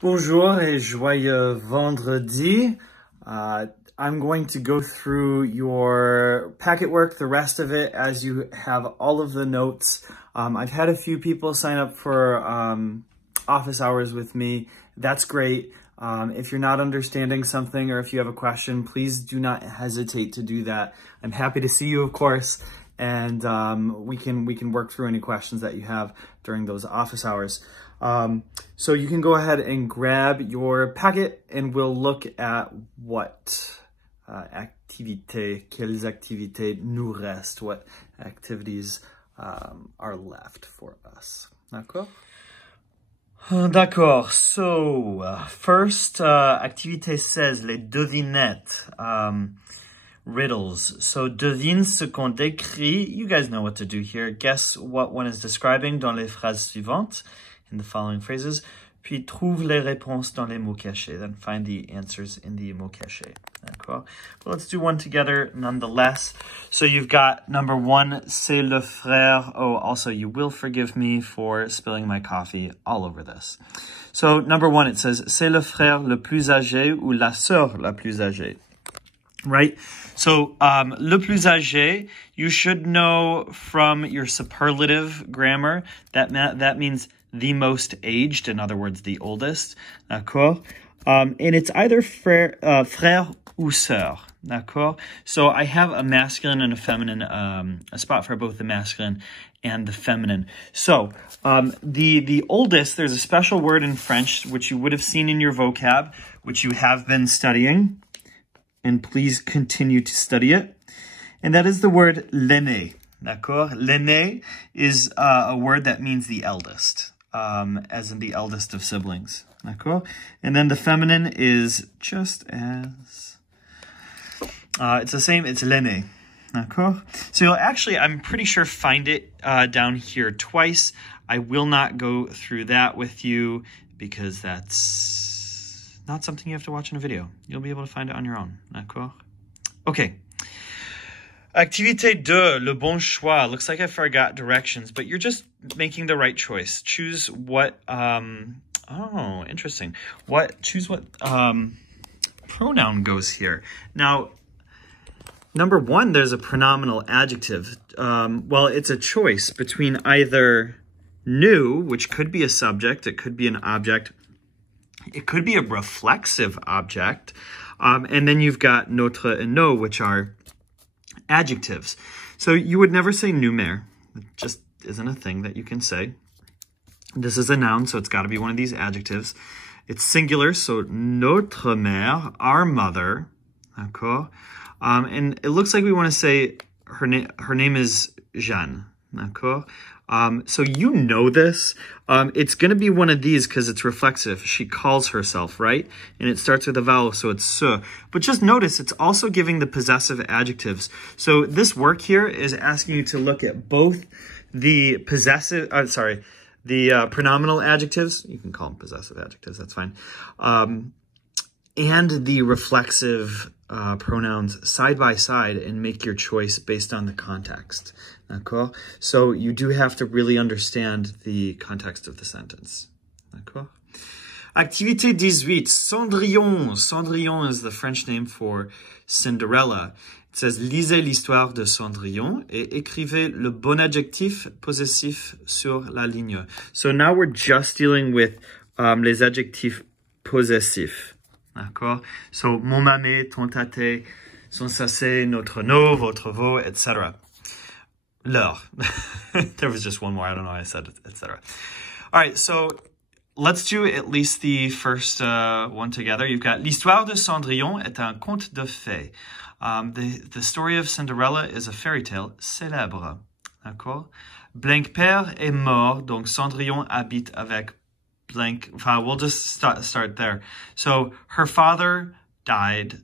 Bonjour et joyeux vendredi. I'm going to go through your packet work, the rest of it, as you have all of the notes. I've had a few people sign up for office hours with me. That's great. If you're not understanding something or if you have a question, please do not hesitate to do that. I'm happy to see you, of course, and we can work through any questions that you have during those office hours. So you can go ahead and grab your packet and we'll look at what quelles activités nous restent, what activities are left for us. D'accord? D'accord. So, first, activité 16, les devinettes, riddles. So, devine ce qu'on décrit. You guys know what to do here. Guess what one is describing dans les phrases suivantes, in the following phrases. Puis, trouve les réponses dans les mots cachés. Then find the answers in the mots cachés. D'accord? Well, let's do one together nonetheless. So you've got number one, c'est le frère. Oh, also, you will forgive me for spilling my coffee all over this. So number one, it says, c'est le frère le plus âgé ou la sœur la plus âgée. Right? So, le plus âgé, you should know from your superlative grammar that means the most aged, in other words, the oldest. D'accord? And it's either frère ou sœur. D'accord? So I have a masculine and a feminine, a spot for both the masculine and the feminine. So, the oldest, there's a special word in French, which you would have seen in your vocab, which you have been studying. And please continue to study it. And that is the word l'aîné. D'accord? L'aîné is a word that means the eldest, as in the eldest of siblings. D'accord? And then the feminine is just as... it's the same, it's l'aîné. D'accord? So you'll actually, I'm pretty sure, find it down here twice. I will not go through that with you because that's not something you have to watch in a video. You'll be able to find it on your own. D'accord? Okay. Activité 2, le bon choix. Looks like I forgot directions, but you're just making the right choice. Choose what, oh, interesting. Choose what pronoun goes here. Now, number one, there's a pronominal adjective. Well, it's a choice between either nous, which could be a subject, it could be an object, it could be a reflexive object, and then you've got notre and nos, which are adjectives. So you would never say nous mère. It just isn't a thing that you can say. This is a noun, so it's got to be one of these adjectives. It's singular, so notre mère, our mother. D'accord? And it looks like we want to say her name is Jeanne. D'accord? So you know this. It's going to be one of these because it's reflexive. She calls herself, right? And it starts with a vowel, so it's se. But just notice, it's also giving the possessive adjectives. So this work here is asking you to look at both the pronominal adjectives. You can call them possessive adjectives, that's fine. And the reflexive pronouns side by side and make your choice based on the context. D'accord? So you do have to really understand the context of the sentence. D'accord? Activité 18, Cendrillon. Cendrillon is the French name for Cinderella. It says, lisez l'histoire de Cendrillon et écrivez le bon adjectif possessif sur la ligne. So now we're just dealing with les adjectifs possessifs. D'accord? So, mon mamé, ton tate, son sacé, notre no, votre veau, etc. Leur. There was just one more. I don't know why I said etc. All right, so let's do at least the first one together. You've got l'histoire de Cendrillon est un conte de fées. The story of Cinderella is a fairy tale célèbre. D'accord? Blanc père est mort, donc Cendrillon habite avec blank. We'll just start there. So her father died,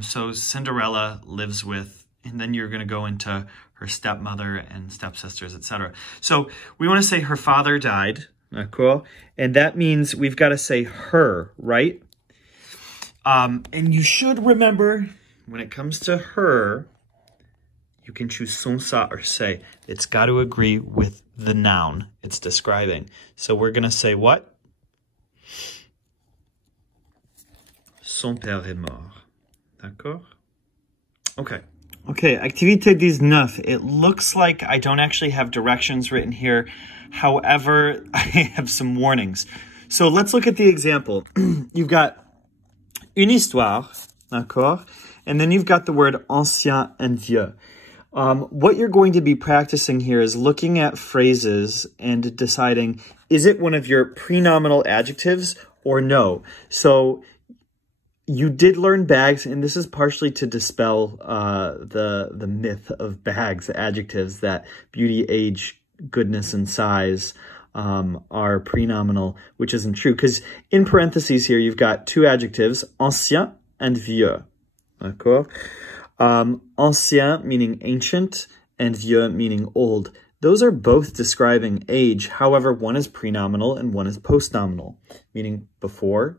so Cinderella lives with, and then you're going to go into her stepmother and stepsisters, etc. So we want to say her father died, cool, and that means we've got to say her, right? And you should remember, when it comes to her, you can choose son, sa, or say. It's got to agree with the noun it's describing. So we're going to say what? son père est mort. D'accord? Okay. Okay, activité 19. It looks like I don't actually have directions written here. However, I have some warnings. So let's look at the example. You've got une histoire, d'accord? And then you've got the word ancien and vieux. What you're going to be practicing here is looking at phrases and deciding, is it one of your prenominal adjectives or no? So you did learn bags, and this is partially to dispel the myth of bags, adjectives, that beauty, age, goodness, and size are prenominal, which isn't true. Because in parentheses here, you've got two adjectives, ancien and vieux. D'accord? Ancien meaning ancient, and vieux meaning old. Those are both describing age. However, one is prenominal and one is postnominal, meaning before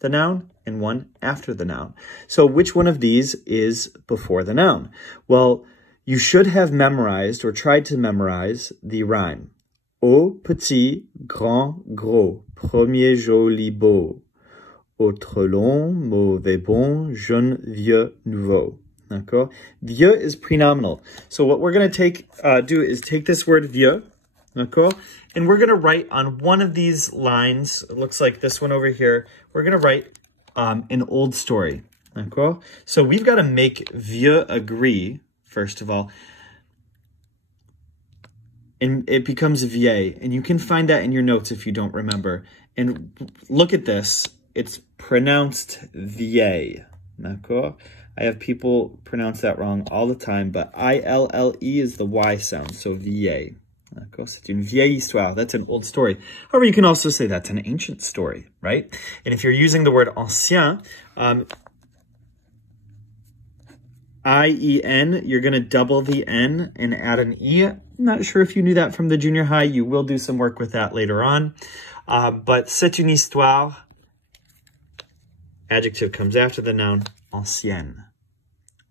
the noun and one after the noun. So which one of these is before the noun? Well, you should have memorized or tried to memorize the rhyme. Au petit, grand, gros, premier joli beau, autre long, mauvais bon, jeune, vieux, nouveau. D'accord? Vieux is prenominal. So what we're going to do is take this word vieux, d'accord? And we're going to write on one of these lines, it looks like this one over here, we're going to write an old story, d'accord? So we've got to make vieux agree, first of all, and it becomes vieille, and you can find that in your notes if you don't remember. And look at this, it's pronounced vieille, d'accord? I have people pronounce that wrong all the time, but I-L-L-E is the Y sound, so vieille. C'est une vieille histoire. That's an old story. However, you can also say that's an ancient story, right? And if you're using the word ancien, I-E-N, you're going to double the N and add an E. I'm not sure if you knew that from the junior high. You will do some work with that later on. But c'est une histoire. Adjective comes after the noun, ancienne.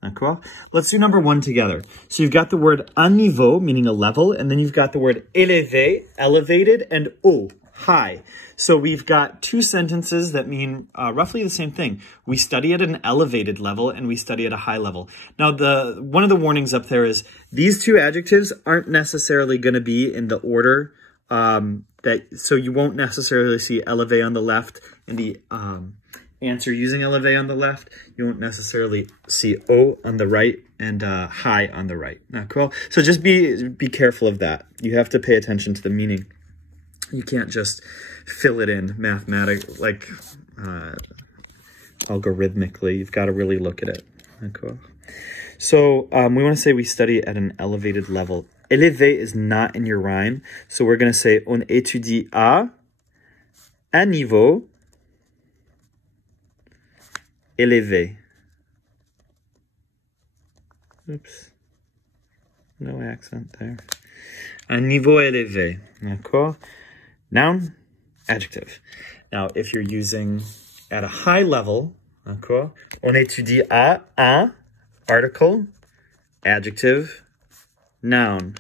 D'accord? Let's do number one together. So you've got the word un niveau, meaning a level, and then you've got the word élevé, elevated, and haut, high. So we've got two sentences that mean roughly the same thing. We study at an elevated level and we study at a high level. Now, one of the warnings up there is these two adjectives aren't necessarily going to be in the order so you won't necessarily see élevé on the left and the answer using élevé on the left. You won't necessarily see haut on the right and high on the right. Cool? So just be careful of that. You have to pay attention to the meaning. You can't just fill it in algorithmically. You've got to really look at it. Cool. So we want to say we study at an elevated level. Élevé is not in your rhyme. So we're going to say on étudie à niveau élevé. Oops. No accent there. Un niveau élevé. D'accord? Noun, adjective. Now, if you're using at a high level, d'accord? On étudie à un, article, adjective, noun.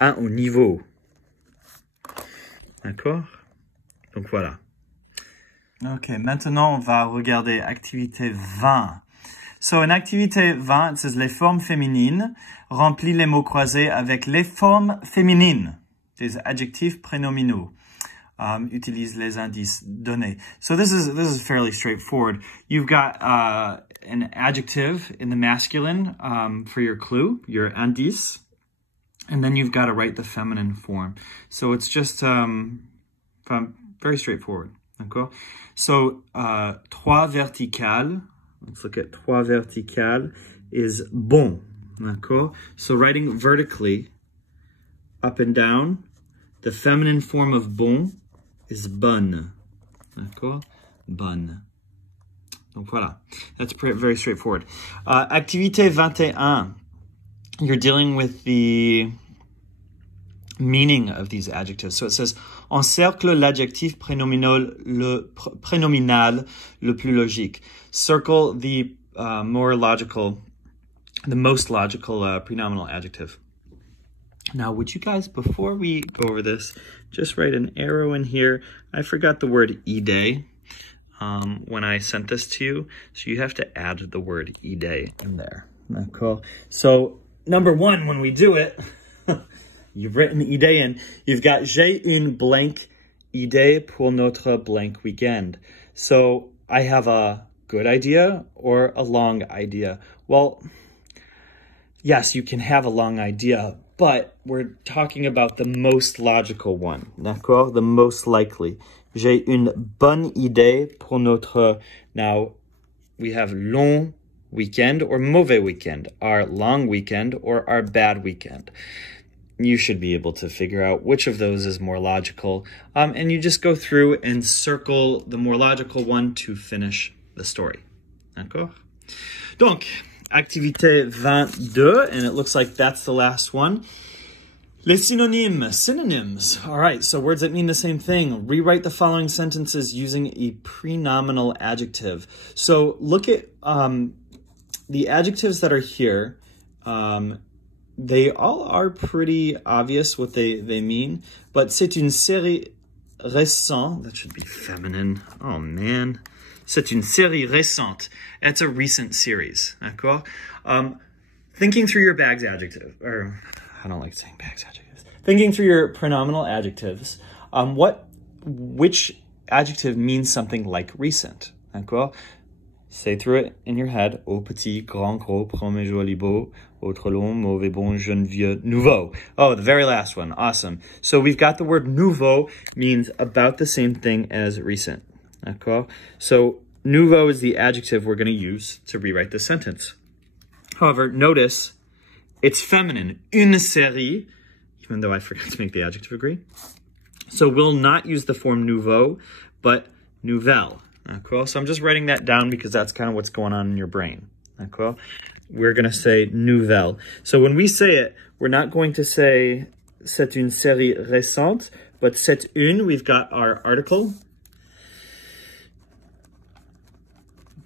À un niveau. D'accord? Donc voilà. Ok, maintenant on va regarder activité 20. So in activité 20, it says les formes féminines. Remplis les mots croisés avec les formes féminines. Des adjectifs prénominaux. Utilise les indices donnés. So this is fairly straightforward. You've got an adjective in the masculine for your clue, your indice. And then you've got to write the feminine form. So it's just very straightforward. Okay? So, trois verticales, let's look at trois verticales, is bon. Okay? So writing vertically, up and down, the feminine form of bon is bonne. Okay? Bonne. Donc voilà. That's very straightforward. Activité 21. You're dealing with the meaning of these adjectives. So it says, encercle l'adjectif prénominal le plus logique. Circle the most logical prenominal adjective. Now, would you guys, before we go over this, just write an arrow in here? I forgot the word idée. when I sent this to you. So you have to add the word idée in there. D'accord. So number one, when we do it, you've written idée in. You've got j'ai une blank idée pour notre blank weekend. So I have a good idea or a long idea. Well, yes, you can have a long idea, but we're talking about the most logical one, d'accord? The most likely. J'ai une bonne idée pour notre... Now, we have long weekend or mauvais weekend, our long weekend or our bad weekend. You should be able to figure out which of those is more logical. And you just go through and circle the more logical one to finish the story. D'accord? Donc, activité 22, and it looks like that's the last one. Les synonymes, synonyms. All right, so words that mean the same thing. Rewrite the following sentences using a prenominal adjective. So look at the adjectives that are here. They all are pretty obvious what they mean, but c'est une série récente. That should be feminine. Oh, man. C'est une série récente. It's a recent series, d'accord? Thinking through your bags adjective, or I don't like saying bags adjectives. Thinking through your pronominal adjectives, which adjective means something like recent, d'accord? Say through it in your head. Au petit, grand, gros, premier, joli, beau, autre long, mauvais, bon, jeune, vieux, nouveau. Oh, the very last one. Awesome. So we've got the word nouveau means about the same thing as recent. D'accord? So nouveau is the adjective we're going to use to rewrite this sentence. However, notice it's feminine. Une série, even though I forgot to make the adjective agree. So we'll not use the form nouveau, but nouvelle. D'accord? So I'm just writing that down because that's kind of what's going on in your brain. D'accord? We're going to say nouvelle. So when we say it, we're not going to say c'est une série récente, but c'est une, we've got our article.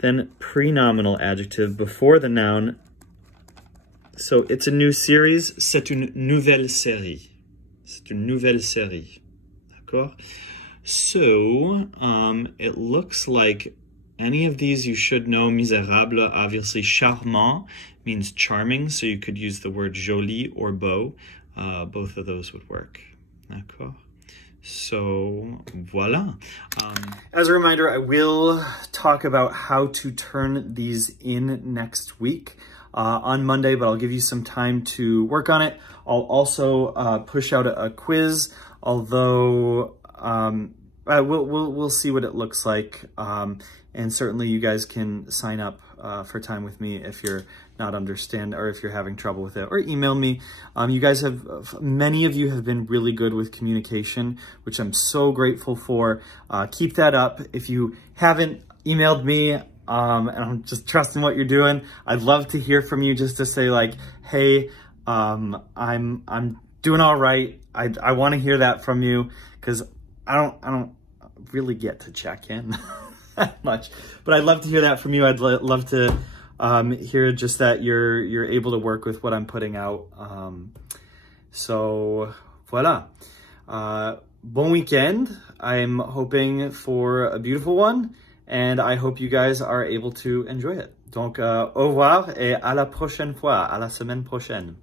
Then prenominal adjective before the noun. So it's a new series. C'est une nouvelle série. C'est une nouvelle série. D'accord? So, it looks like any of these you should know. Misérable, obviously. Charmant means charming, so you could use the word joli or beau. Both of those would work. D'accord? So, voila. As a reminder, I will talk about how to turn these in next week on Monday, but I'll give you some time to work on it. I'll also push out a quiz, although we'll see what it looks like. And certainly you guys can sign up for time with me if you're not understand or if you're having trouble with it, or email me. You guys many of you have been really good with communication, which I'm so grateful for. Keep that up. If you haven't emailed me, and I'm just trusting what you're doing, I'd love to hear from you, just to say like, hey, I'm doing all right. I want to hear that from you, because I don't really get to check in that much, but I'd love to hear that from you. I'd love to hear just that you're able to work with what I'm putting out. So voilà. Bon weekend. I'm hoping for a beautiful one, and I hope you guys are able to enjoy it. Donc, au revoir et à la prochaine fois, à la semaine prochaine.